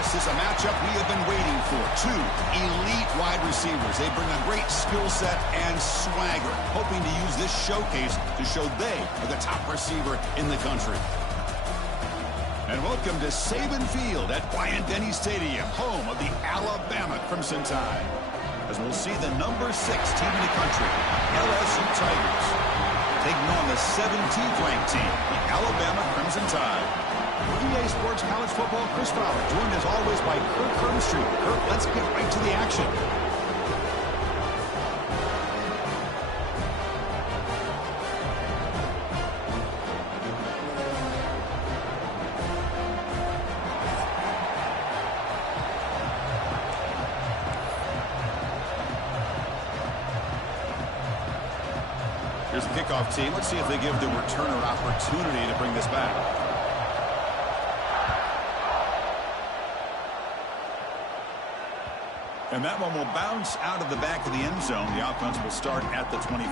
This is a matchup we have been waiting for. Two elite wide receivers. They bring a great skill set and swagger, hoping to use this showcase to show they are the top receiver in the country. And welcome to Saban Field at Bryant-Denny Stadium, home of the Alabama Crimson Tide. As we'll see the number 6 team in the country, LSU Tigers, taking on the 17th ranked team, the Alabama Crimson Tide. EA Sports College Football, Chris Fowler, joined as always by Kirk Hermstreet. Kirk, let's get right to the action. Here's the kickoff team. Let's see if they give the returner opportunity to bring this back. And that one will bounce out of the back of the end zone. The offense will start at the 25.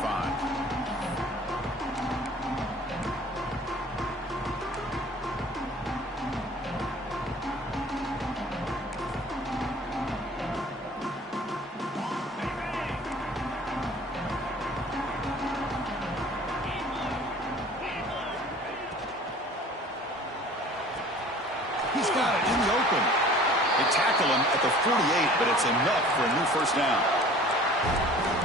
He's got it in the open. They tackle him at the 48, but it's enough for a new first down.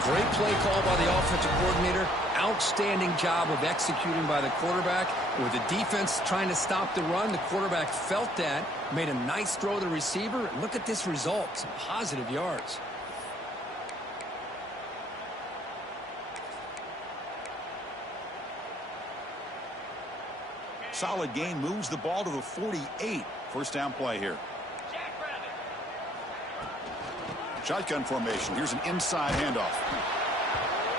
Great play call by the offensive coordinator. Outstanding job of executing by the quarterback. With the defense trying to stop the run, the quarterback felt that, made a nice throw to the receiver. And look at this result, some positive yards. Solid gain, moves the ball to the 48. First down play here. Shotgun formation. Here's an inside handoff.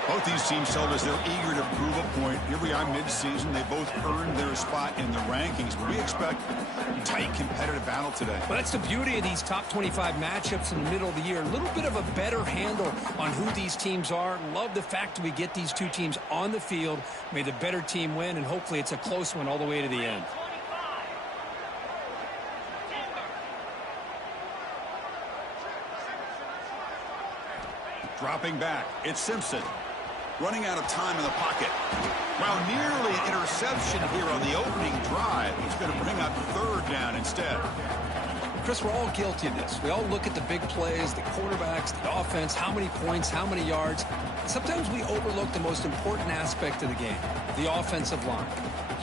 Both these teams told us they're eager to prove a point. Here we are mid-season. They both earned their spot in the rankings. But we expect a tight, competitive battle today. Well, that's the beauty of these top 25 matchups in the middle of the year. A little bit of a better handle on who these teams are. Love the fact that we get these two teams on the field. May the better team win, and hopefully it's a close one all the way to the end. Dropping back, it's Simpson. Running out of time in the pocket. Well, nearly an interception here on the opening drive. He's going to bring up third down instead. Chris, we're all guilty of this. We all look at the big plays, the quarterbacks, the offense, how many points, how many yards. Sometimes we overlook the most important aspect of the game, the offensive line.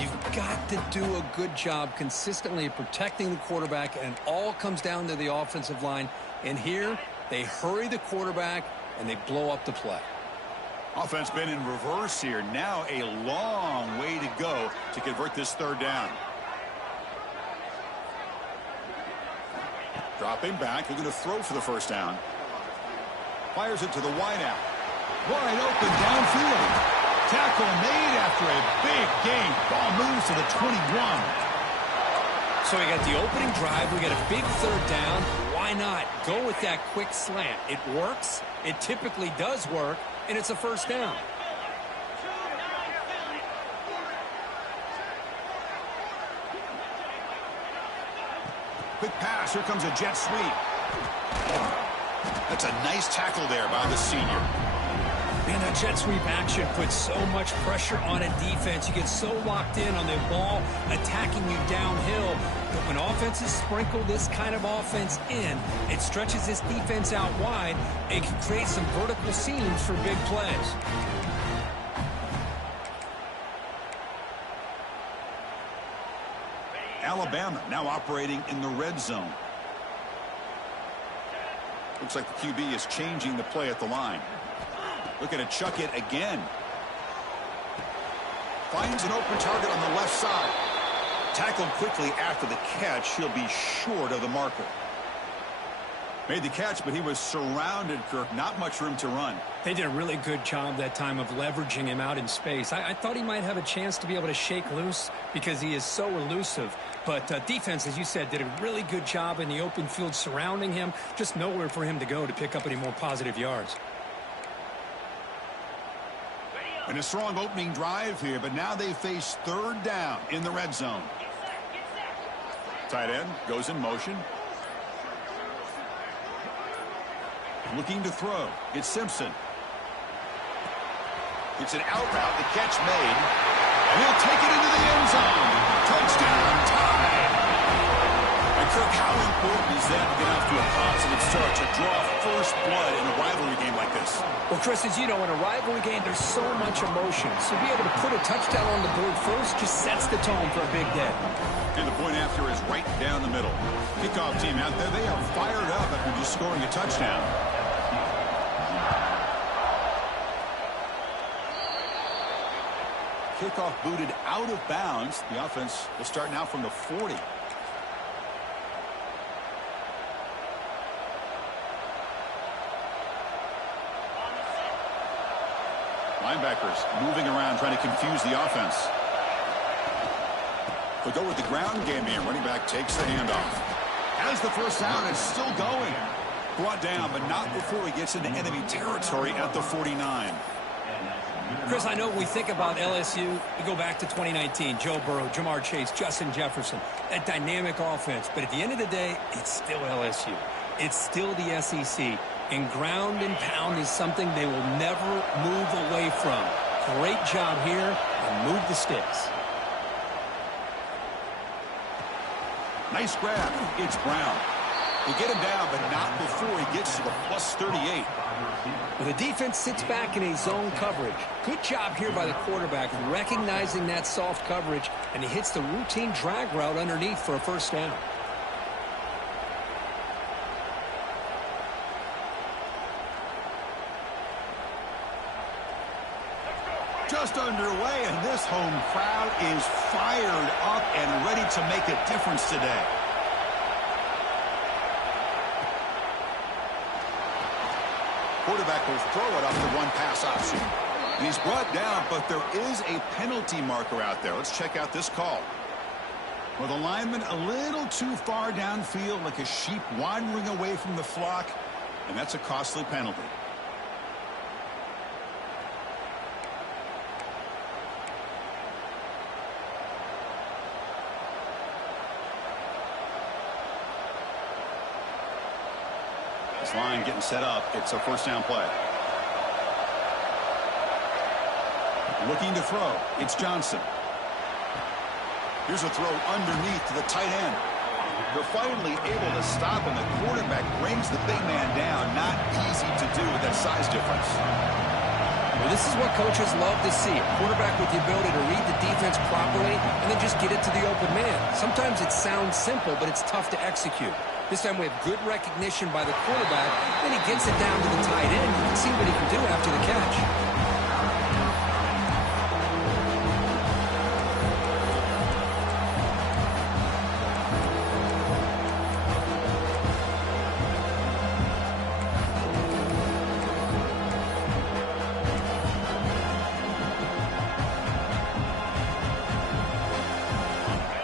You've got to do a good job consistently protecting the quarterback, and it all comes down to the offensive line. And here, they hurry the quarterback, and they blow up the play. Offense been in reverse here. Now a long way to go to convert this third down. Dropping back, looking to throw for the first down. Fires it to the wideout. Wide open downfield. Tackle made after a big gain. Ball moves to the 21. So we got the opening drive. We got a big third down. Why not go with that quick slant? It works. It typically does work, and it's a first down. Quick pass. Here comes a jet sweep. That's a nice tackle there by the senior. Man, that jet sweep action puts so much pressure on a defense. You get so locked in on the ball attacking you downhill. But when offenses sprinkle this kind of offense in, it stretches this defense out wide. It can create some vertical seams for big plays. Alabama now operating in the red zone. Looks like the QB is changing the play at the line. Looking to chuck it again. Finds an open target on the left side. Tackled quickly after the catch. He'll be short of the marker. Made the catch, but he was surrounded, Kirk. Not much room to run. They did a really good job that time of leveraging him out in space. I thought he might have a chance to be able to shake loose because he is so elusive. But defense, as you said, did a really good job in the open field surrounding him. Just nowhere for him to go to pick up any more positive yards. And a strong opening drive here, but now they face third down in the red zone. Tight end goes in motion. Looking to throw. It's Simpson. It's an out route. The catch made. And he'll take it into the end zone. Touchdown, tied. And Kirk, how important is that to get off to a positive start, to draw first blood in a rivalry game like this? Well, Chris, as you know, in a rivalry game, there's so much emotion. So to be able to put a touchdown on the board first just sets the tone for a big day. And the point after is right down the middle. Kickoff team out there, they are fired up after just scoring a touchdown. Kickoff booted out of bounds. The offense will start now from the 40. Linebackers moving around, trying to confuse the offense. They'll go with the ground game here. Running back takes the handoff. Has the first down. It's still going. Brought down, but not before he gets into enemy territory at the 49. Chris, I know when we think about LSU, we go back to 2019. Joe Burrow, Jamar Chase, Justin Jefferson. That dynamic offense. But at the end of the day, it's still LSU. It's still the SEC. And ground and pound is something they will never move away from. Great job here, and move the sticks. Nice grab. It's Brown. They get him down, but not before he gets to the plus 38. Well, the defense sits back in a zone coverage. Good job here by the quarterback, recognizing that soft coverage, and he hits the routine drag route underneath for a first down. Just underway, and this home crowd is fired up and ready to make a difference today. Quarterback will throw it off the one-pass option. And he's brought down, but there is a penalty marker out there. Let's check out this call. Well, the lineman a little too far downfield, like a sheep wandering away from the flock, and that's a costly penalty. This line getting set up. It's a first down play. Looking to throw. It's Johnson. Here's a throw underneath to the tight end. They're finally able to stop him. The quarterback brings the big man down. Not easy to do with that size difference. Well, this is what coaches love to see. A quarterback with the ability to read the defense properly and then just get it to the open man. Sometimes it sounds simple, but it's tough to execute. This time we have good recognition by the quarterback. Then he gets it down to the tight end. You can see what he can do after the catch.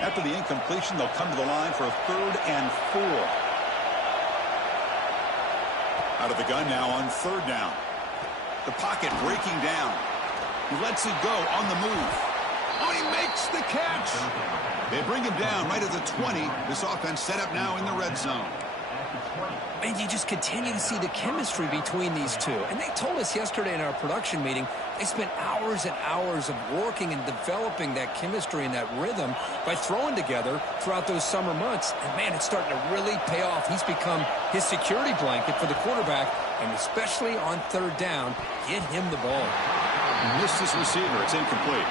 After the incompletion, they'll come to the line for a 3rd and 4. Out of the gun now on 3rd down. The pocket breaking down. He lets it go on the move. Oh, he makes the catch. They bring him down right at the 20. This offense set up now in the red zone. And you just continue to see the chemistry between these two. And they told us yesterday in our production meeting, they spent hours and hours of working and developing that chemistry and that rhythm by throwing together throughout those summer months. And, man, it's starting to really pay off. He's become his security blanket for the quarterback, and especially on 3rd down, get him the ball. He missed his receiver. It's incomplete.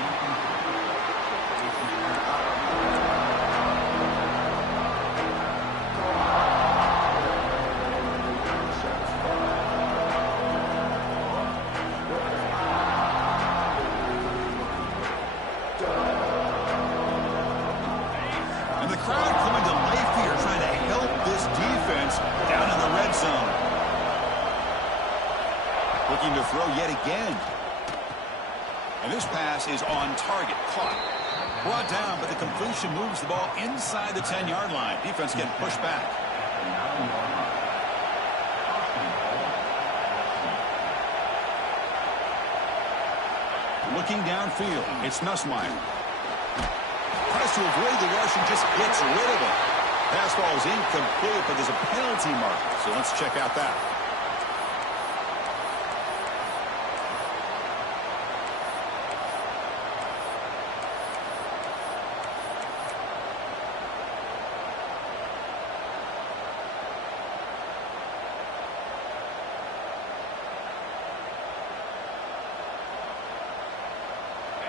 Looking to throw yet again. And this pass is on target. Caught. Brought down, but the completion moves the ball inside the 10-yard line. Defense getting pushed back. Looking downfield. It's Nussmeier. Tries to avoid the rush and just gets rid of it. Pass ball is incomplete, but there's a penalty mark. So let's check out that.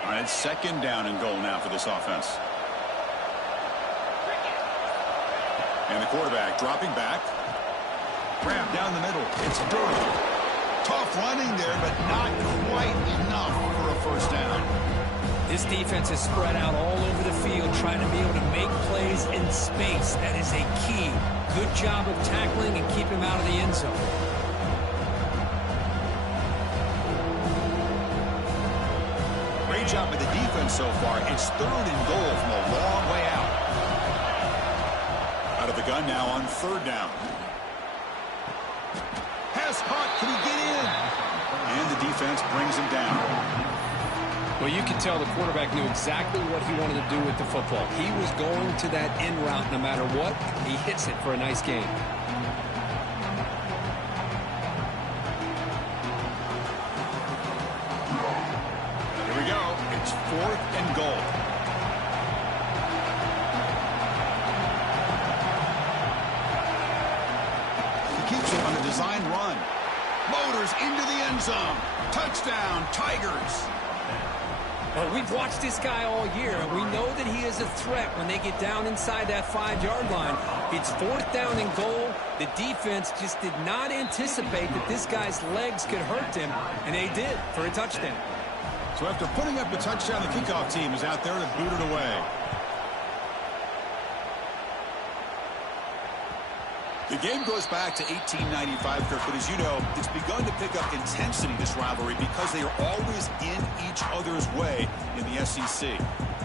All right, it's second down and goal now for this offense. And the quarterback dropping back. Grab down the middle. It's Durham. Tough running there, but not quite enough for a first down. This defense is spread out all over the field, trying to be able to make plays in space. That is a key. Good job of tackling and keep him out of the end zone. Great job by the defense so far. It's third and goal from a long way out. Out of the gun now on third down. Pass caught. Can he get in? And the defense brings him down. Well, you can tell the quarterback knew exactly what he wanted to do with the football. He was going to that end route no matter what. He hits it for a nice gain. Here we go. It's fourth and goal. He keeps it on a design run. Motors into the end zone. Touchdown, Tigers. Well, we've watched this guy all year, and we know that he is a threat when they get down inside that 5-yard line. It's fourth down and goal. The defense just did not anticipate that this guy's legs could hurt him, and they did for a touchdown. So after putting up a touchdown, the kickoff team is out there to boot it away. The game goes back to 1895, Kirk, but as you know, it's begun to pick up intensity, this rivalry, because they are always in each other's way in the SEC.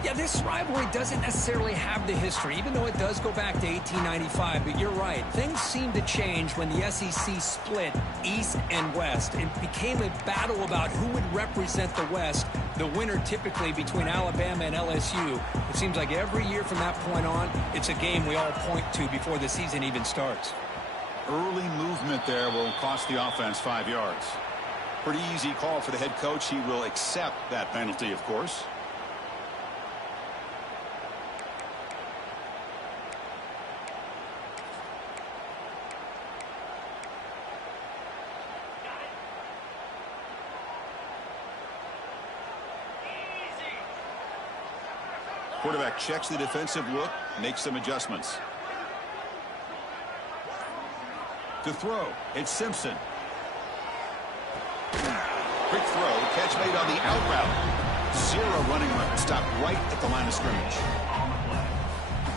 Yeah, this rivalry doesn't necessarily have the history, even though it does go back to 1895. But you're right. Things seem to change when the SEC split East and West. It became a battle about who would represent the West, the winner typically between Alabama and LSU. It seems like every year from that point on, it's a game we all point to before the season even starts. Early movement there will cost the offense 5 yards. Pretty easy call for the head coach. He will accept that penalty, of course. Quarterback checks the defensive look, makes some adjustments. To throw, it's Simpson. Quick throw, catch made on the out route. Zero running route, stopped right at the line of scrimmage.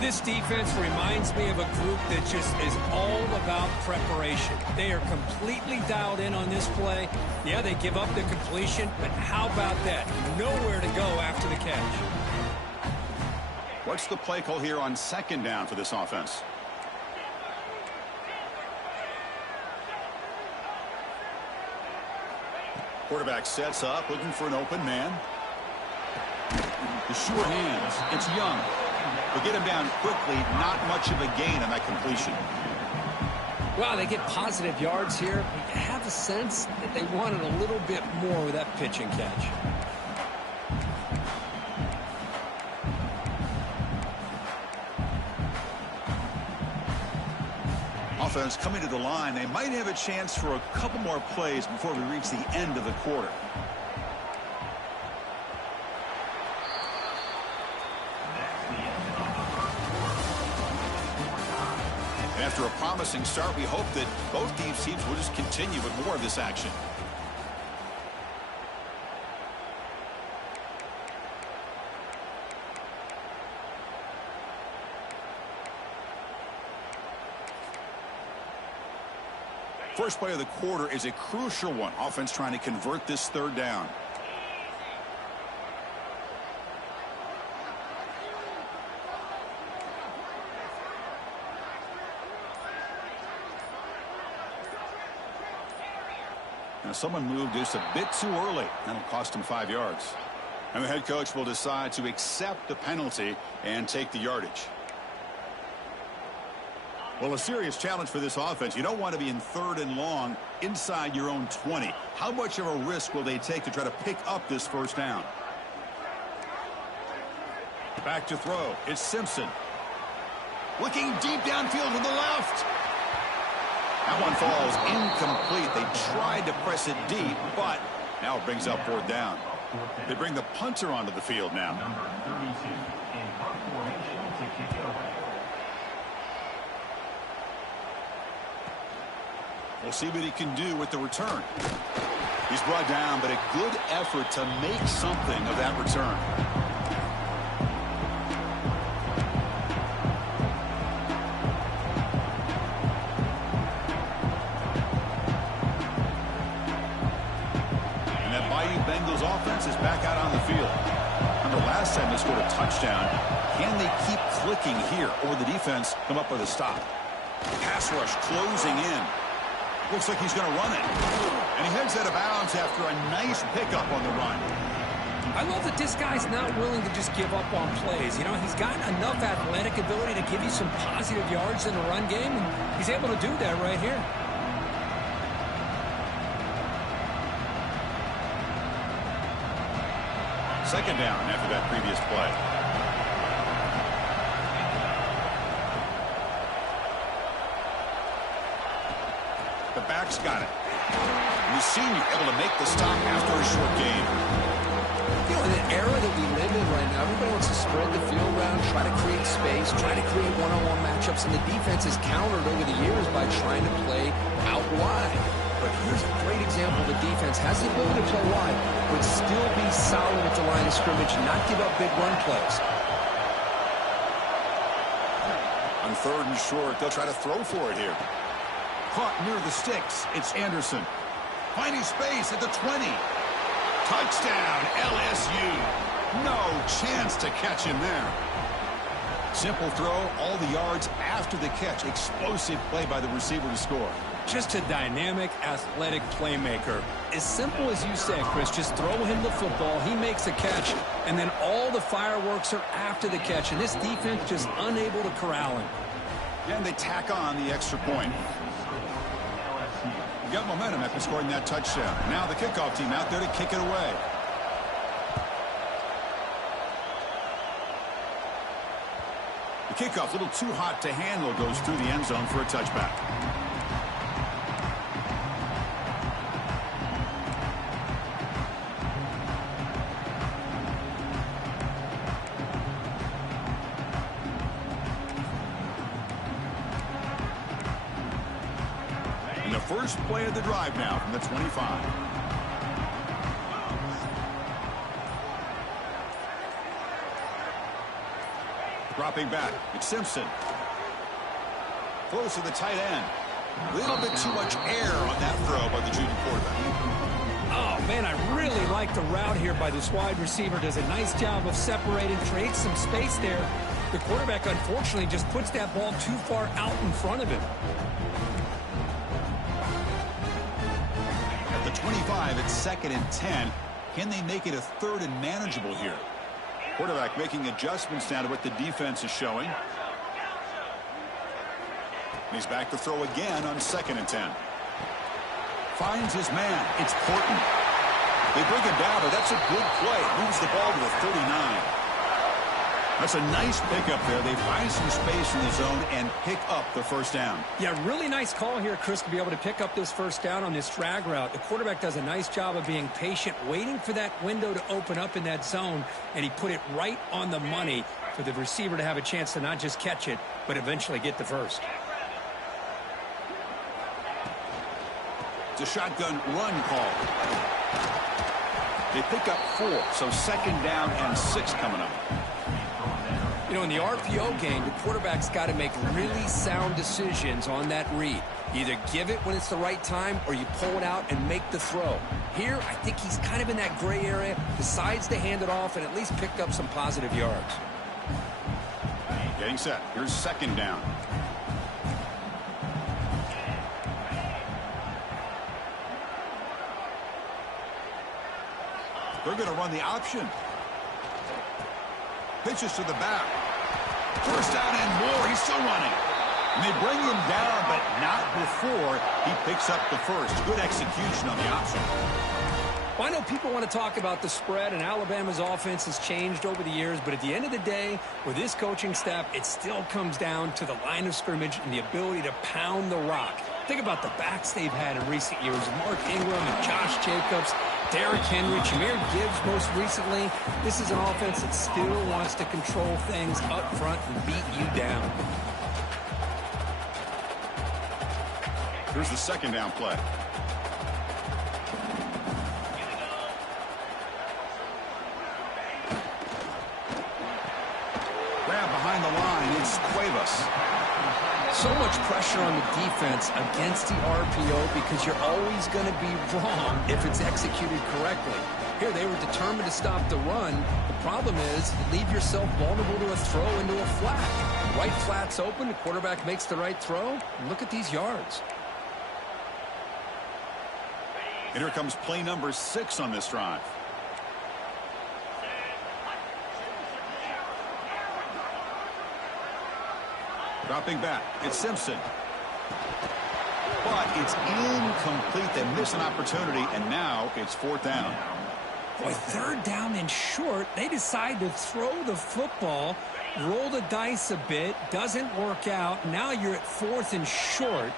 This defense reminds me of a group that just is all about preparation. They are completely dialed in on this play. Yeah, they give up the completion, but how about that? Nowhere to go after the catch. What's the play call here on second down for this offense? Quarterback sets up, looking for an open man. The sure hands. It's Young. They'll get him down quickly. Not much of a gain on that completion. Well, they get positive yards here. You have a sense that they wanted a little bit more with that pitch and catch. Offense coming to the line. They might have a chance for a couple more plays before we reach the end of the quarter. After a promising start, we hope that both these teams will just continue with more of this action. First play of the quarter is a crucial one. Offense trying to convert this third down. Now someone moved just a bit too early. That'll cost him 5 yards. And the head coach will decide to accept the penalty and take the yardage. Well, a serious challenge for this offense. You don't want to be in third and long inside your own 20. How much of a risk will they take to try to pick up this first down? Back to throw. It's Simpson. Looking deep downfield to the left. That one falls incomplete. They tried to press it deep, but now it brings up fourth down. They bring the punter onto the field now. Number 32 in punt formation to kick it away. We'll see what he can do with the return. He's brought down, but a good effort to make something of that return. And that Bayou Bengals offense is back out on the field. Remember last time they scored a touchdown. Can they keep clicking here, or will the defense come up with a stop? Pass rush closing in. Looks like he's going to run it. And he heads out of bounds after a nice pickup on the run. I love that this guy's not willing to just give up on plays. You know, he's got enough athletic ability to give you some positive yards in the run game, and he's able to do that right here. Second down after that previous play. The back's got it. And the senior able to make the stop after a short gain. You know, in an era that we live in right now, everybody wants to spread the field around, try to create space, try to create one-on-one matchups, and the defense has countered over the years by trying to play out wide. But here's a great example. The defense has the ability to play wide, but still be solid at the line of scrimmage and not give up big run plays. On third and short, they'll try to throw for it here. Caught near the sticks. It's Anderson. Finding space at the 20. Touchdown, LSU. No chance to catch him there. Simple throw, all the yards after the catch. Explosive play by the receiver to score. Just a dynamic, athletic playmaker. As simple as you said, Chris, just throw him the football, he makes a catch, and then all the fireworks are after the catch, and this defense just unable to corral him. And they tack on the extra point. You got momentum after scoring that touchdown. Now the kickoff team out there to kick it away. The kickoff, a little too hot to handle, goes through the end zone for a touchback. And the first play of the drive now from the 25. Dropping back, it's Simpson. Close to the tight end. A little bit too much air on that throw by the junior quarterback. Oh, man, I really like the route here by this wide receiver. Does a nice job of separating, creates some space there. The quarterback, unfortunately, just puts that ball too far out in front of him. At the 25, it's 2nd and 10. Can they make it a 3rd and manageable here? Quarterback making adjustments now to what the defense is showing. He's back to throw again on 2nd and 10. Finds his man. It's Porton. They bring him down, but that's a good play. Moves the ball to the 39. That's a nice pickup there. They find some space in the zone and pick up the first down. Yeah, really nice call here, Chris, to be able to pick up this first down on this drag route. The quarterback does a nice job of being patient, waiting for that window to open up in that zone, and he put it right on the money for the receiver to have a chance to not just catch it, but eventually get the first. It's a shotgun run call. They pick up 4, so 2nd down and 6 coming up. You know, in the RPO game, the quarterback's got to make really sound decisions on that read. Either give it when it's the right time or you pull it out and make the throw. Here, I think he's kind of in that gray area, decides to hand it off and at least picked up some positive yards. Getting set. Here's 2nd down. They're going to run the option. Pitches to the back. First down and more. He's still running. And they bring him down, but not before he picks up the first. Good execution on the option. Well, I know people want to talk about the spread, and Alabama's offense has changed over the years, but at the end of the day, with this coaching staff, it still comes down to the line of scrimmage and the ability to pound the rock. Think about the backs they've had in recent years, Mark Ingram and Josh Jacobs. Derrick Henry, Jahmyr Gibbs most recently. This is an offense that still wants to control things up front and beat you down. Here's the second down play. Grab behind the line. It's Cuevas. So much pressure on the defense against the RPO because you're always going to be wrong if it's executed correctly. Here, they were determined to stop the run. The problem is you leave yourself vulnerable to a throw into a flat. Right flat's open. The quarterback makes the right throw. And look at these yards. And here comes play number 6 on this drive. Dropping back, it's Simpson. But it's incomplete. They miss an opportunity, and now it's 4th down. Boy, 3rd down and short. They decide to throw the football, roll the dice a bit, doesn't work out. Now you're at 4th and short.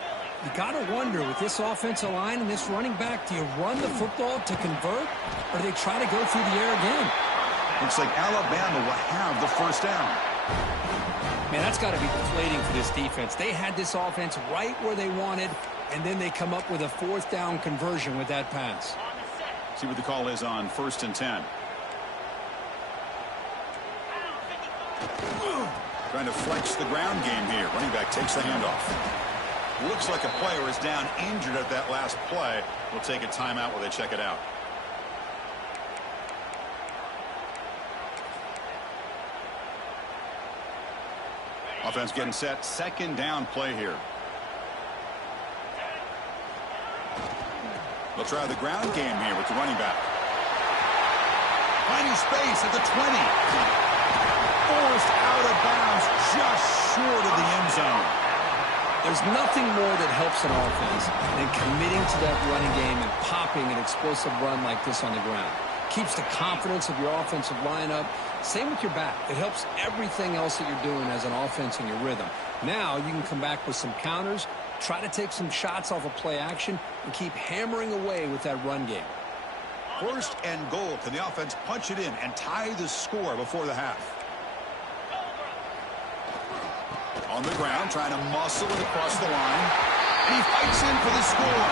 You got to wonder, with this offensive line and this running back, do you run the football to convert, or do they try to go through the air again? Looks like Alabama will have the 1st down. Man, that's got to be deflating for this defense. They had this offense right where they wanted, and then they come up with a 4th down conversion with that pass. See what the call is on 1st and 10. Trying to flex the ground game here. Running back takes the handoff. Looks like a player is down injured at that last play. We'll take a timeout while they check it out. Offense getting set. 2nd down play here. They'll try the ground game here with the running back. Finding space at the 20. Forced out of bounds just short of the end zone. There's nothing more that helps an offense than committing to that running game and popping an explosive run like this on the ground. Keeps the confidence of your offensive lineup. Same with your back. It helps everything else that you're doing as an offense in your rhythm. Now you can come back with some counters, try to take some shots off of play action, and keep hammering away with that run game. 1st and goal. Can the offense punch it in and tie the score before the half? On the ground, trying to muscle it across the line. And he fights in for the score.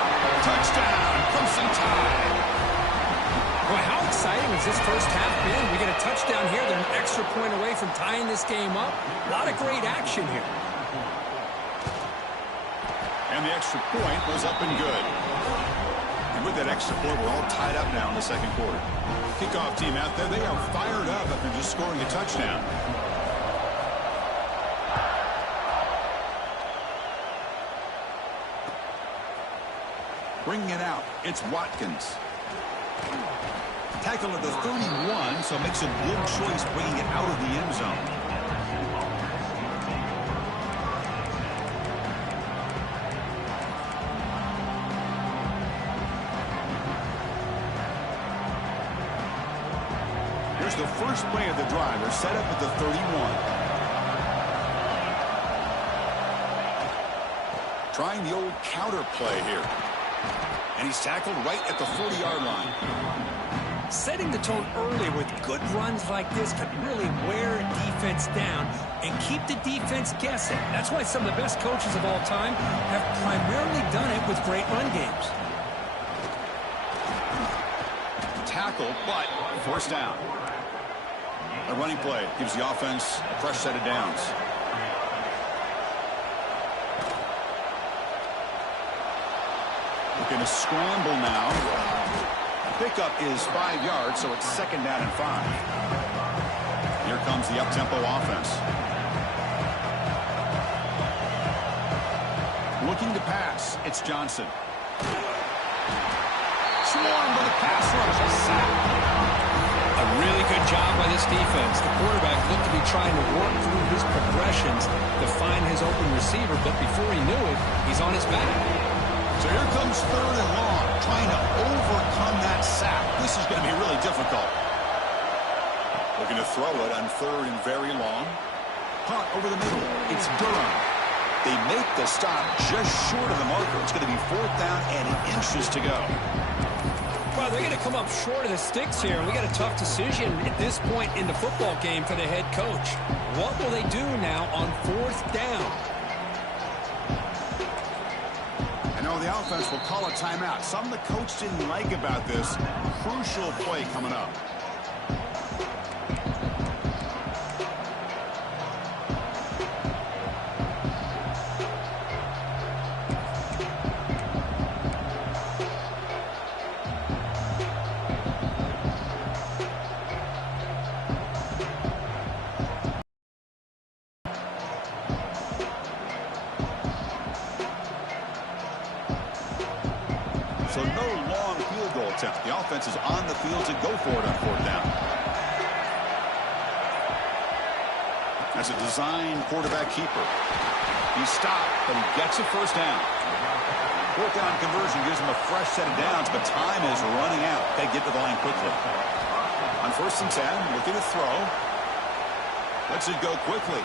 Touchdown, Crimson Tide. Boy, how exciting has this first half been? We get a touchdown here. They're an extra point away from tying this game up. A lot of great action here. And the extra point was up and good. And with that extra point, we're all tied up now in the 2nd quarter. Kickoff team out there, they are fired up after just scoring a touchdown. Bringing it out, it's Watkins. Tackle at the 31, so makes a good choice bringing it out of the end zone. Here's the first play of the drive. They're set up at the 31. Trying the old counter play here. And he's tackled right at the 40-yard line. Setting the tone early with good runs like this can really wear a defense down and keep the defense guessing. That's why some of the best coaches of all time have primarily done it with great run games. Tackle, but 1st down. A running play gives the offense a fresh set of downs. Looking to scramble now. Pickup is 5 yards, so it's 2nd down and 5. Here comes the up-tempo offense. Looking to pass, it's Johnson. Swarmed with a pass rush, a sack. A really good job by this defense. The quarterback looked to be trying to work through his progressions to find his open receiver, but before he knew it, he's on his back. So here comes 3rd and long, trying to overcome that sack. This is going to be really difficult. Looking to throw it on 3rd and very long. Caught over the middle. It's Durham. They make the stop just short of the marker. It's going to be 4th down and inches to go. Well, they're going to come up short of the sticks here. We got a tough decision at this point in the football game for the head coach. What will they do now on 4th down? I know the offense will call a timeout. Something the coach didn't like about this. Crucial play coming up. So no long field goal attempt. The offense is on the field to go for it on 4th down. That's a design quarterback keeper. He's stopped, but he gets a 1st down. 4th down conversion gives him a fresh set of downs, but time is running out. They get to the line quickly. On 1st and 10, looking to throw. Lets it go quickly.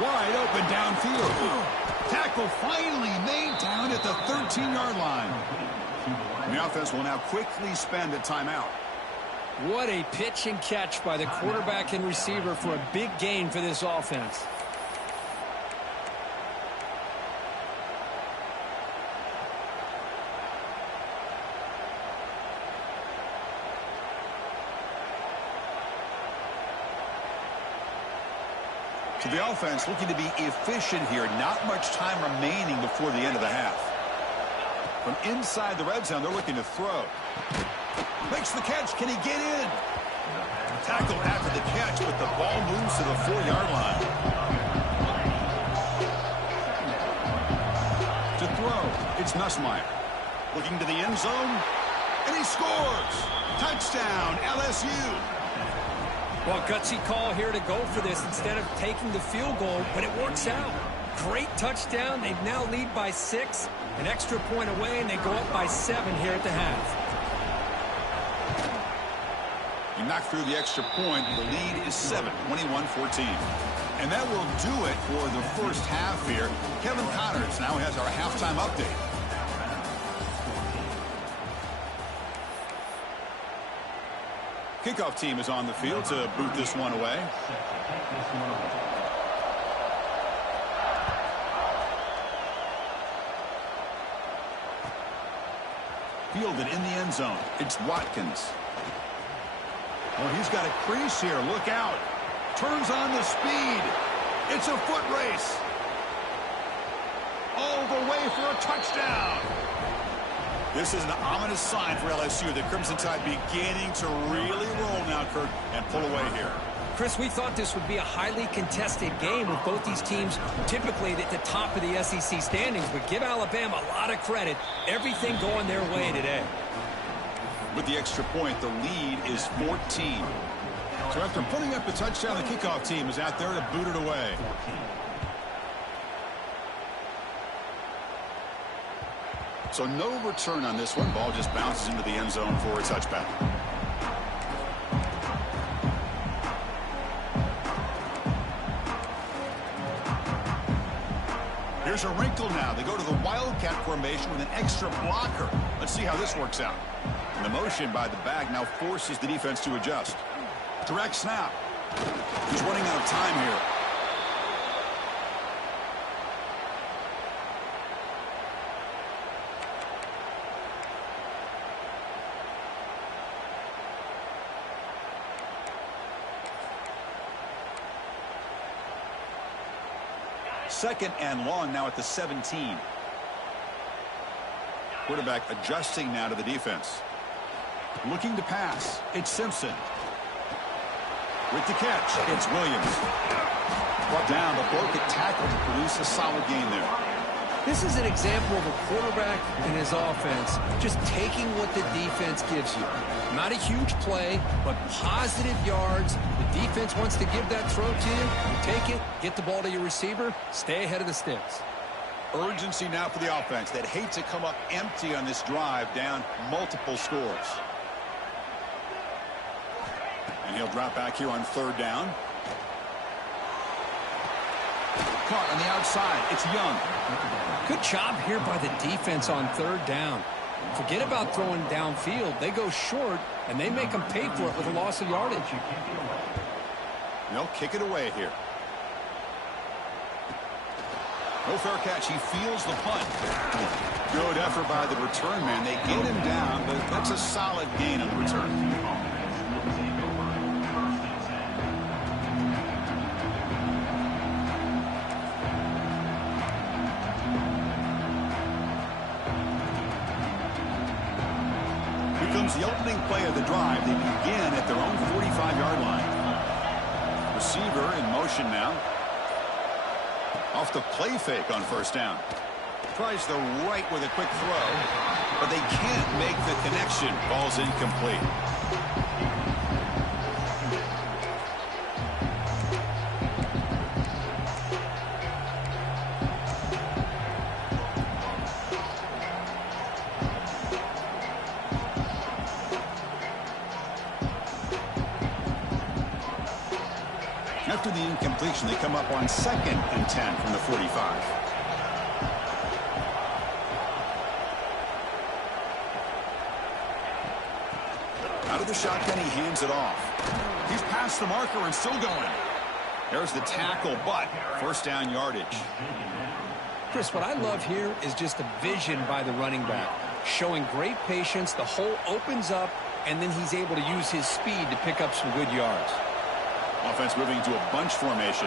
Wide open downfield. Tackle finally made down at the 13-yard line. And the offense will now quickly spend a timeout. What a pitch and catch by the quarterback and receiver for a big gain for this offense. So the offense looking to be efficient here. Not much time remaining before the end of the half. From inside the red zone, they're looking to throw. Makes the catch. Can he get in? Tackled after the catch, but the ball moves to the 4-yard line. To throw, it's Nussmeier. Looking to the end zone, and he scores. Touchdown, LSU. Well, gutsy call here to go for this instead of taking the field goal, but it works out. Great touchdown. They now lead by 6. An extra point away, and they go up by 7 here at the half. He knocked through the extra point. The lead is 7, 21-14. And that will do it for the first half here. Kevin Connors now has our halftime update. Kickoff team is on the field to boot this one away. Fielded in the end zone. It's Watkins. Oh, he's got a crease here. Look out. Turns on the speed. It's a foot race. All the way for a touchdown. This is an ominous sign for LSU. The Crimson Tide beginning to really roll now, Kurt, and pull away here. Chris, we thought this would be a highly contested game with both these teams typically at the top of the SEC standings, but give Alabama a lot of credit. Everything going their way today. With the extra point, the lead is 14. So after putting up the touchdown, the kickoff team is out there to boot it away. So no return on this one. Ball just bounces into the end zone for a touchback. Here's a wrinkle now. They go to the Wildcat formation with an extra blocker. Let's see how this works out. And the motion by the back now forces the defense to adjust. Direct snap. He's running out of time here. Second and long now at the 17. Quarterback adjusting now to the defense. Looking to pass. It's Simpson. With the catch, it's Williams. Brought down, but broke a tackle to produce a solid gain there. This is an example of a quarterback and his offense just taking what the defense gives you. Not a huge play, but positive yards. The defense wants to give that throw to you. You take it, get the ball to your receiver, stay ahead of the sticks. Urgency now for the offense. They'd hate to come up empty on this drive, down multiple scores. And he'll drop back here on third down. Caught on the outside. It's Young. Good job here by the defense on third down. Forget about throwing downfield. They go short, and they make them pay for it with a loss of yardage. They'll kick it away here. No fair catch. He feels the punt. Good effort by the return man. They get him down, but that's a solid gain on the return. Here comes the opening play of the drive. They begin at their own 45-yard line. Receiver in motion now. Off the play fake on first down. Tries the right with a quick throw, but they can't make the connection. Ball's incomplete. After the incompletion, they come up on 2nd and 10 from the 45. Out of the shotgun, he hands it off. He's past the marker and still going. There's the tackle, but first down yardage. Chris, what I love here is just the vision by the running back. Showing great patience, the hole opens up, and then he's able to use his speed to pick up some good yards. Offense moving to a bunch formation.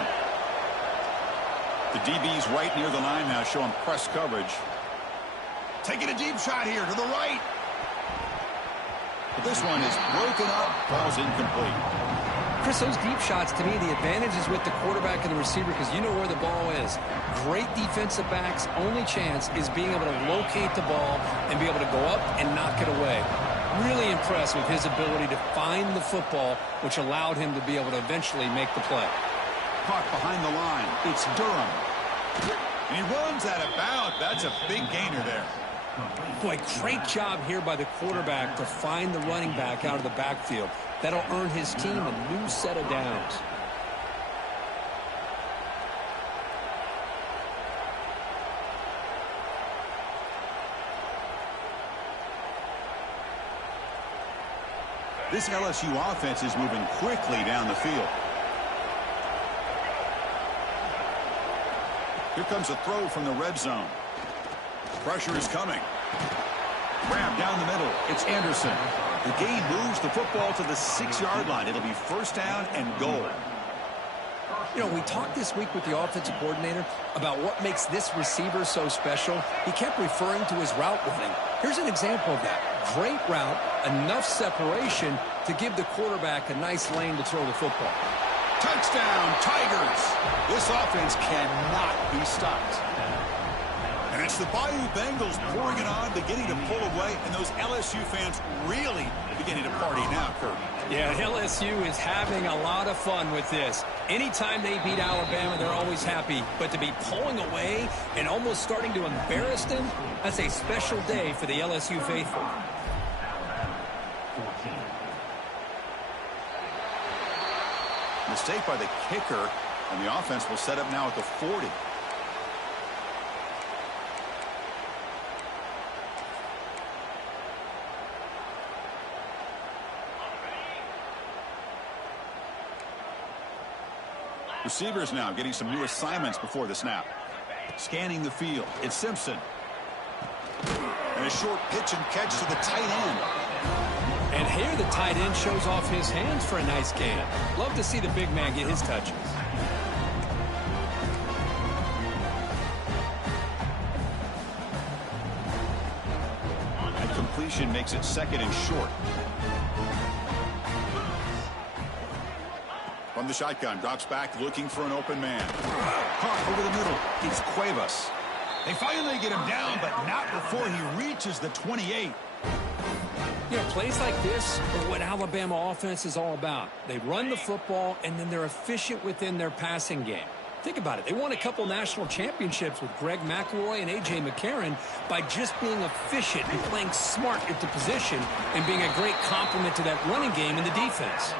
The DB's right near the line now, showing press coverage. Taking a deep shot here to the right. But this one is broken up. Ball's incomplete. Chris, those deep shots, to me, the advantage is with the quarterback and the receiver because you know where the ball is. Great defensive backs' only chance is being able to locate the ball and be able to go up and knock it away. Really impressed with his ability to find the football, which allowed him to be able to eventually make the play. Caught behind the line. It's Durham. And he runs out of bounds. That's a big gainer there. Boy, great job here by the quarterback to find the running back out of the backfield. That'll earn his team a new set of downs. This LSU offense is moving quickly down the field. Here comes a throw from the red zone. Pressure is coming. Grab down the middle. It's Anderson. The gain moves the football to the 6-yard line. It'll be first down and goal. You know, we talked this week with the offensive coordinator about what makes this receiver so special. He kept referring to his route running. Here's an example of that. Great route, enough separation to give the quarterback a nice lane to throw the football. Touchdown, Tigers! This offense cannot be stopped. And it's the Bayou Bengals pouring it on, beginning to pull away, and those LSU fans really beginning to party now, Kurt. Yeah, LSU is having a lot of fun with this. Anytime they beat Alabama, they're always happy. But to be pulling away and almost starting to embarrass them, that's a special day for the LSU faithful. Mistake by the kicker, and the offense will set up now at the 40. Receivers now getting some new assignments before the snap. Scanning the field. It's Simpson. And a short pitch and catch to the tight end. And here the tight end shows off his hands for a nice gain. Love to see the big man get his touches. And completion makes it 2nd and short. From the shotgun, drops back looking for an open man. Caught over the middle. It's Cuevas. They finally get him down, but not before he reaches the 28. You know, plays like this are what Alabama offense is all about. They run the football, and then they're efficient within their passing game. Think about it. They won a couple national championships with Greg McElroy and A.J. McCarron by just being efficient and playing smart at the position and being a great complement to that running game in the defense.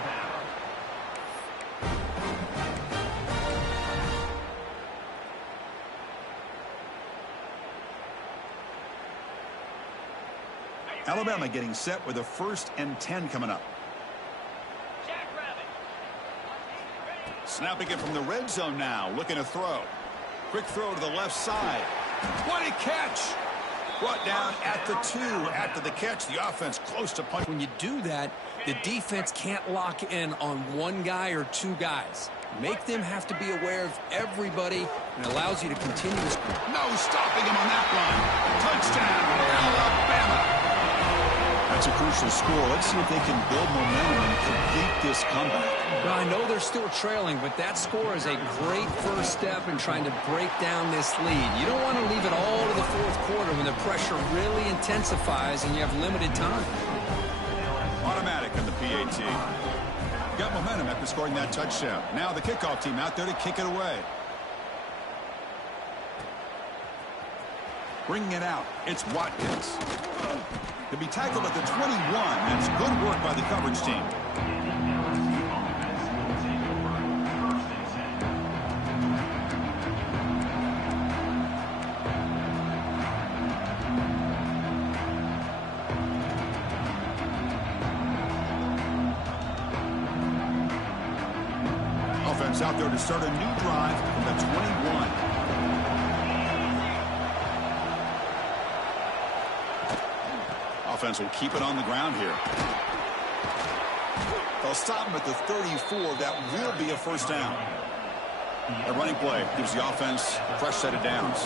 Alabama getting set with a 1st and 10 coming up. Snapping it from the red zone now. Looking to throw. Quick throw to the left side. What a catch! Brought down at the 2 after the catch. The offense close to punch. When you do that, the defense can't lock in on one guy or two guys. Make them have to be aware of everybody, and it allows you to continue to score. No stopping him on that run. Touchdown, Alabama. That's a crucial score. Let's see if they can build momentum and complete this comeback. Well, I know they're still trailing, but that score is a great first step in trying to break down this lead. You don't want to leave it all to the 4th quarter when the pressure really intensifies and you have limited time. Automatic on the PAT. Got momentum after scoring that touchdown. Now the kickoff team out there to kick it away. Bringing it out, it's Watkins. To be tackled at the 21. That's good work by the coverage team. Offense out there to start a new drive from the 21. Offense will keep it on the ground here. They'll stop him at the 34. That will be a 1st down. A running play gives the offense a fresh set of downs.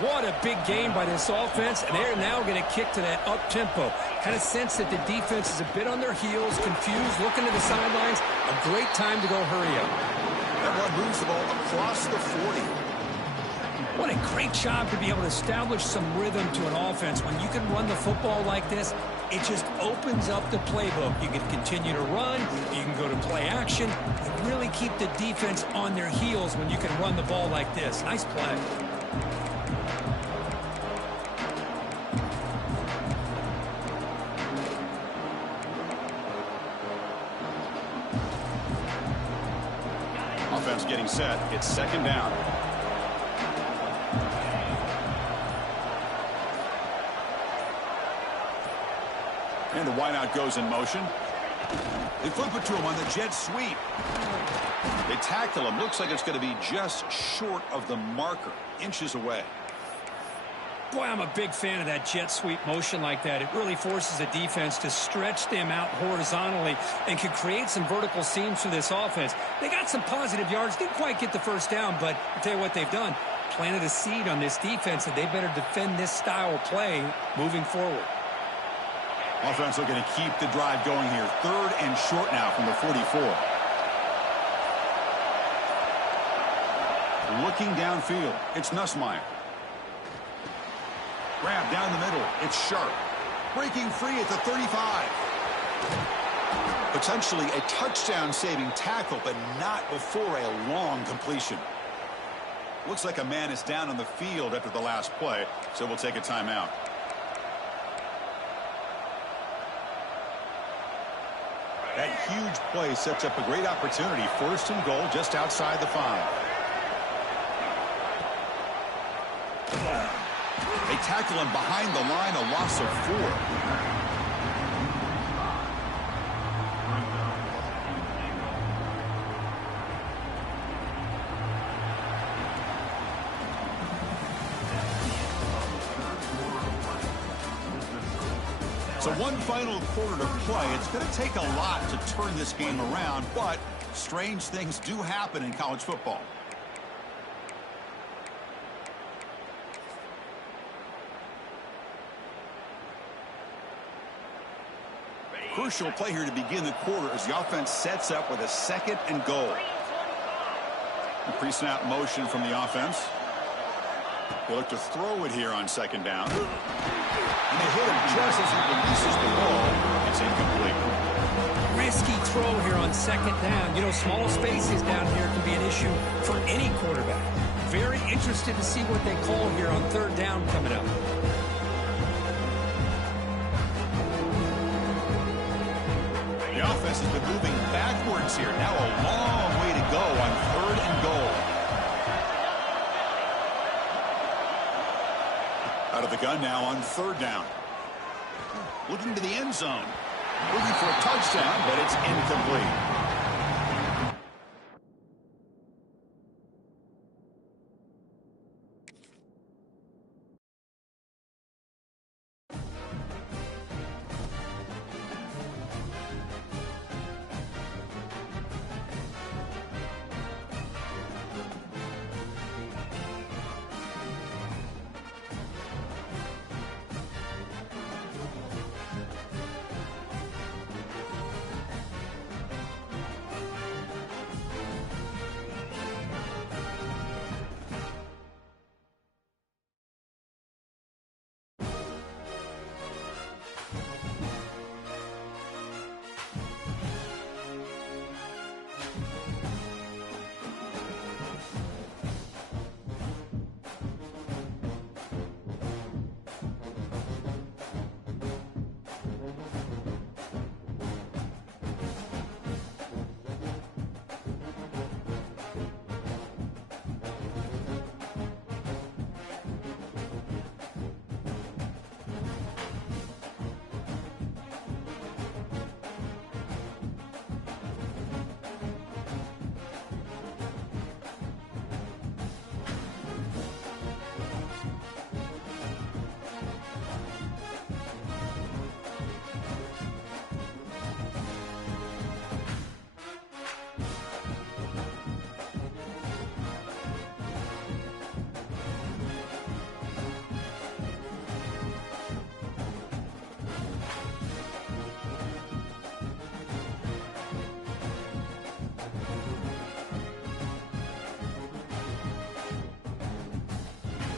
What a big game by this offense, and they're now going to kick to that up-tempo. Kind of sense that the defense is a bit on their heels, confused, looking to the sidelines. A great time to go hurry up. That one moves the ball across the 40. What a great job to be able to establish some rhythm to an offense. When you can run the football like this, it just opens up the playbook. You can continue to run, you can go to play action, and really keep the defense on their heels when you can run the ball like this. Nice play. Offense getting set. It's 2nd down. And the wideout goes in motion. They flip it to him on the jet sweep. They tackle him. Looks like it's going to be just short of the marker. Inches away. Boy, I'm a big fan of that jet sweep motion like that. It really forces a defense to stretch them out horizontally and can create some vertical seams for this offense. They got some positive yards. Didn't quite get the 1st down, but I'll tell you what they've done. Planted a seed on this defense, and they better defend this style of play moving forward. Offense looking to keep the drive going here. 3rd and short now from the 44. Looking downfield. It's Nussmeier. Grab down the middle. It's Sharp. Breaking free at the 35. Potentially a touchdown-saving tackle, but not before a long completion. Looks like a man is down on the field after the last play, so we'll take a timeout. That huge play sets up a great opportunity. 1st and goal just outside the 5. They tackle him behind the line, a loss of 4. So one final quarter to play. It's going to take a lot to turn this game around, but strange things do happen in college football. Crucial play here to begin the quarter as the offense sets up with a 2nd and goal. The pre-snap motion from the offense. They look to throw it here on 2nd down. And they hit him just as he releases the ball. It's incomplete. Risky throw here on 2nd down. You know, small spaces down here can be an issue for any quarterback. Very interested to see what they call here on 3rd down coming up. The offense has been moving backwards here. Now a long way to go on 3rd and goal. Out of the gun now on 3rd down. Looking to the end zone. Looking for a touchdown, but it's incomplete.